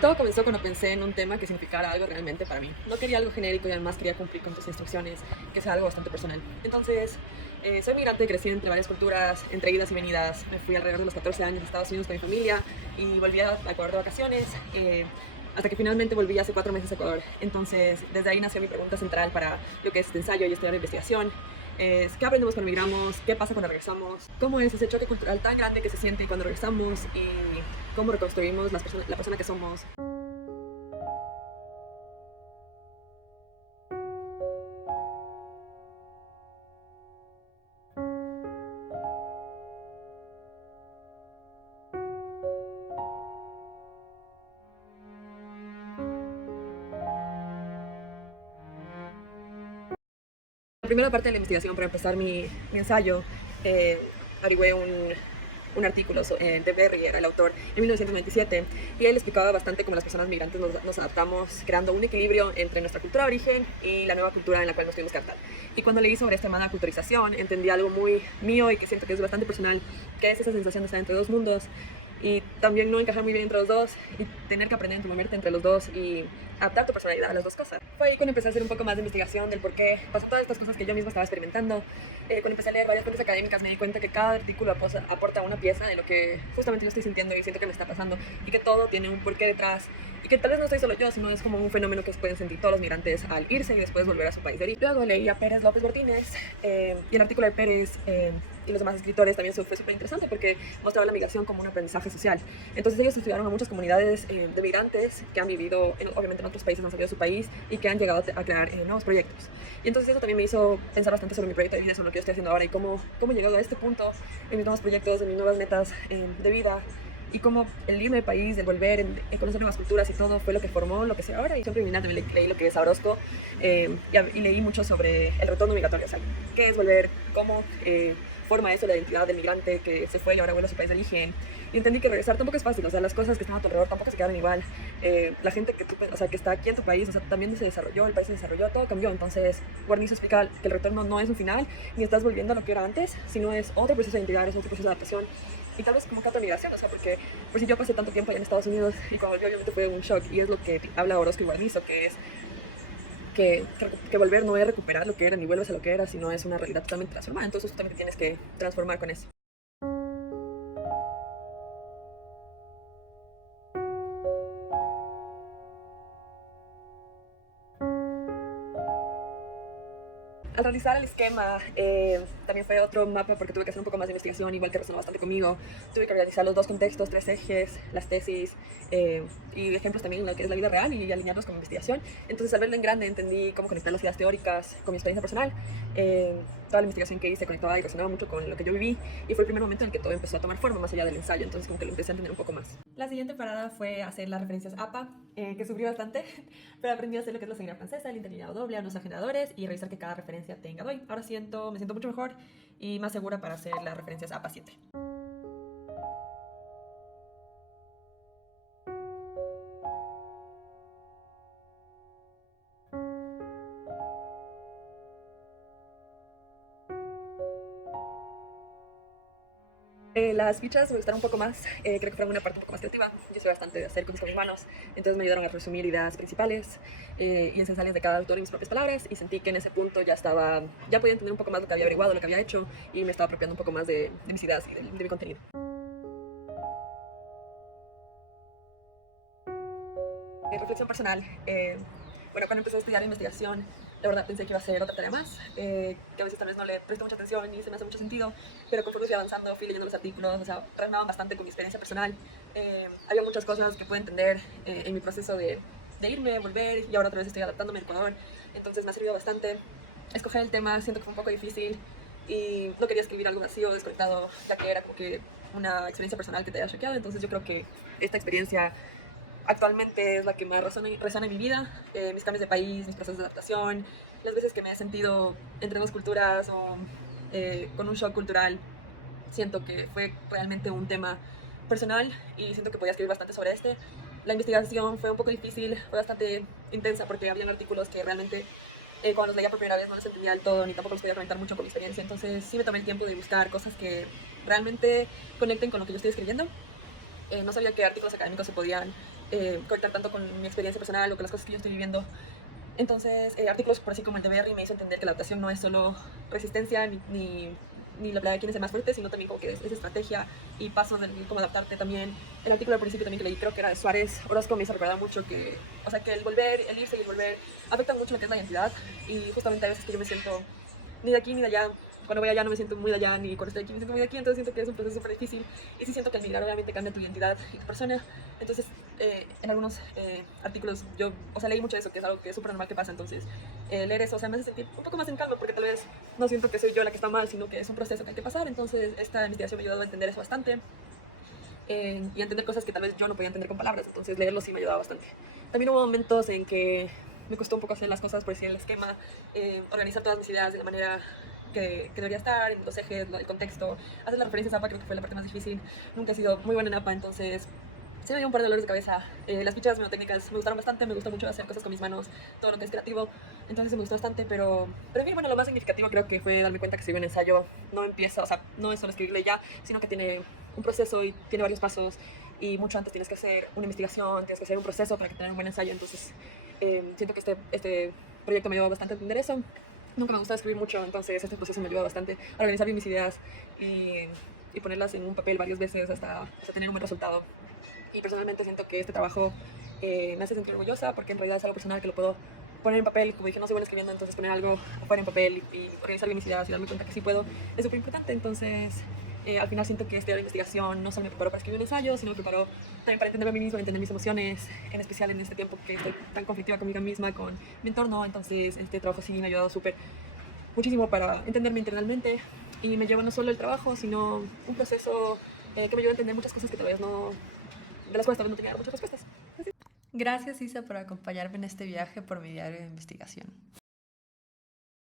Todo comenzó cuando pensé en un tema que significara algo realmente para mí. No quería algo genérico y además quería cumplir con tus instrucciones, que sea algo bastante personal. Entonces, soy migrante, crecí entre varias culturas, entre idas y venidas. Me fui alrededor de los 14 años a Estados Unidos con mi familia y volví a Ecuador de vacaciones. Hasta que finalmente volví hace 4 meses a Ecuador. Entonces, desde ahí nació mi pregunta central para lo que es este ensayo y estudiar investigación. Es qué aprendemos cuando migramos, qué pasa cuando regresamos, cómo es ese choque cultural tan grande que se siente cuando regresamos y cómo reconstruimos la persona que somos. La primera parte de la investigación, para empezar mi ensayo, eh, averigüé un artículo de Berry, era el autor, en 1997, y él explicaba bastante cómo las personas migrantes nos adaptamos creando un equilibrio entre nuestra cultura de origen y la nueva cultura en la cual nos tuvimos que adaptar. Y cuando leí sobre esta llamada culturización, entendí algo muy mío y que siento que es bastante personal, que es esa sensación de estar entre dos mundos y también no encajar muy bien entre los dos y tener que aprender a moverte entre los dos y adaptar tu personalidad a las dos cosas. Fue ahí cuando empecé a hacer un poco más de investigación del por qué pasó todas estas cosas que yo misma estaba experimentando. Cuando empecé a leer varias fuentes académicas me di cuenta que cada artículo aporta una pieza de lo que justamente yo estoy sintiendo y siento que me está pasando y que todo tiene un porqué detrás y que tal vez no estoy solo yo, sino es como un fenómeno que pueden sentir todos los migrantes al irse y después volver a su país de origen. Luego leí a Pérez López Martínez y el artículo de Pérez y los demás escritores también fue súper interesante porque mostraba la migración como un aprendizaje social. Entonces ellos estudiaron a muchas comunidades de migrantes que han vivido obviamente en otros países, han salido de su país y que han llegado a crear nuevos proyectos. Y entonces eso también me hizo pensar bastante sobre mi proyecto de vida, sobre lo que yo estoy haciendo ahora y cómo he llegado a este punto en mis nuevos proyectos, en mis nuevas metas de vida y cómo el irme del país, el volver, el conocer nuevas culturas y todo fue lo que formó lo que sé ahora. Y siempre en mi también leí lo que es Orozco y leí mucho sobre el retorno migratorio, o sea, qué es volver, cómo forma eso la identidad del migrante que se fue y ahora vuelve a su país de origen. Y entendí que regresar tampoco es fácil, o sea, las cosas que están a tu alrededor tampoco se quedan igual. La gente que, o sea, que está aquí en tu país, o sea, también se desarrolló, el país se desarrolló, todo cambió. Entonces, Guarnizo explica que el retorno no es un final, ni estás volviendo a lo que era antes, sino es otro proceso de identidad, es otro proceso de adaptación. Y tal vez como que otra migración, o sea, porque por si yo pasé tanto tiempo allá en Estados Unidos y cuando volví obviamente fue un shock, y es lo que habla Orozco y Guarnizo, que es que volver no es recuperar lo que era ni vuelves a lo que era, sino es una realidad totalmente transformada. Entonces tú también te tienes que transformar con eso. Al realizar el esquema, también fue otro mapa porque tuve que hacer un poco más de investigación, igual que resonó bastante conmigo. Tuve que realizar los dos contextos, tres ejes, las tesis y ejemplos también en lo que es la vida real y alinearlos con mi investigación. Entonces, al verlo en grande, entendí cómo conectar las ideas teóricas con mi experiencia personal. Toda la investigación que hice conectaba y resonaba mucho con lo que yo viví y fue el primer momento en el que todo empezó a tomar forma más allá del ensayo. Entonces, como que lo empecé a entender un poco más. La siguiente parada fue hacer las referencias APA, que sufrí bastante, pero aprendí a hacer lo que es la señal francesa, el interlineado doble, a los generadores y revisar que cada referencia tenga DOI. Ahora me siento mucho mejor y más segura para hacer las referencias APA 7. Las fichas me gustaron un poco más, creo que fueron una parte un poco más creativa. Yo soy bastante de hacer cosas con mis manos, entonces me ayudaron a resumir ideas principales y esenciales de cada autor en mis propias palabras y sentí que en ese punto ya podía entender un poco más lo que había averiguado, lo que había hecho y me estaba apropiando un poco más de mis ideas y de mi contenido. Reflexión personal. Bueno, cuando empecé a estudiar investigación, la verdad pensé que iba a ser otra tarea más, que a veces tal vez no le presto mucha atención y se me hace mucho sentido, pero conforme fui avanzando, fui leyendo los artículos, o sea, resonaban bastante con mi experiencia personal. Había muchas cosas que pude entender en mi proceso de irme, volver, y ahora otra vez estoy adaptándome al Ecuador, entonces me ha servido bastante. Escoger el tema siento que fue un poco difícil y no quería escribir algo vacío, desconectado, ya que era como que una experiencia personal que te haya choqueado, entonces yo creo que esta experiencia actualmente es la que más resuena en mi vida, mis cambios de país, mis procesos de adaptación, las veces que me he sentido entre dos culturas o con un shock cultural, siento que fue realmente un tema personal y siento que podía escribir bastante sobre este. La investigación fue un poco difícil, fue bastante intensa porque habían artículos que realmente cuando los leía por primera vez no los entendía del todo ni tampoco los podía conectar mucho con mi experiencia, entonces sí me tomé el tiempo de buscar cosas que realmente conecten con lo que yo estoy escribiendo. No sabía qué artículos académicos se podían conectar tanto con mi experiencia personal o con las cosas que yo estoy viviendo. Entonces, artículos por así como el de Berry me hizo entender que la adaptación no es solo resistencia ni la pelea de quién es el más fuerte, sino también como que es estrategia y pasos de cómo adaptarte también. El artículo al principio también que leí, creo que era de Suárez Orozco, me hizo recordar mucho que, o sea, que el volver, el irse y el volver afecta mucho lo que es la identidad, y justamente hay veces que yo me siento ni de aquí ni de allá. Cuando voy allá no me siento muy de allá, ni cuando estoy aquí me siento muy de aquí, entonces siento que es un proceso súper difícil. Y sí siento que al migrar obviamente cambia tu identidad y tu persona. Entonces, en algunos artículos yo, o sea, leí mucho de eso, que es algo que es súper normal que pasa. Entonces, leer eso, o sea, me hace sentir un poco más en calma, porque tal vez no siento que soy yo la que está mal, sino que es un proceso que hay que pasar. Entonces, esta investigación me ha ayudado a entender eso bastante. Y a entender cosas que tal vez yo no podía entender con palabras, entonces leerlo sí me ha ayudado bastante. También hubo momentos en que me costó un poco hacer las cosas por decir el esquema, organizar todas mis ideas de la manera que debería estar, en los ejes, el contexto, hacer las referencias a APA creo que fue la parte más difícil. Nunca he sido muy buena en APA, entonces sí me dio un par de dolores de cabeza. Las fichas mnemotécnicas me gustaron bastante, me gusta mucho hacer cosas con mis manos, todo lo que es creativo, entonces me gustó bastante, pero en fin, bueno, lo más significativo creo que fue darme cuenta que si un ensayo no empieza, o sea, no es solo escribirle ya, sino que tiene un proceso y tiene varios pasos, y mucho antes tienes que hacer una investigación, tienes que hacer un proceso para que tenga un buen ensayo. Entonces siento que este proyecto me ayudó bastante a entender eso. Nunca me gustaba escribir mucho, entonces este proceso me ayudó bastante a organizar bien mis ideas y ponerlas en un papel varias veces hasta tener un buen resultado. Y personalmente siento que este trabajo me hace sentir orgullosa, porque en realidad es algo personal que lo puedo poner en papel. Como dije, no soy buena escribiendo, entonces poner algo afuera en papel y organizar bien mis ideas y darme cuenta que sí puedo es súper importante. Entonces al final siento que este de investigación no solo me preparó para escribir un ensayo, sino me preparó también para entenderme a mí misma, entender mis emociones, en especial en este tiempo que estoy tan conflictiva conmigo misma, con mi entorno. Entonces este trabajo sí me ha ayudado súper muchísimo para entenderme internamente, y me lleva no solo el trabajo, sino un proceso que me ayuda a entender muchas cosas que tal vez no, de las cuales tal vez no tenía muchas respuestas. Gracias, Isa, por acompañarme en este viaje por mi diario de investigación.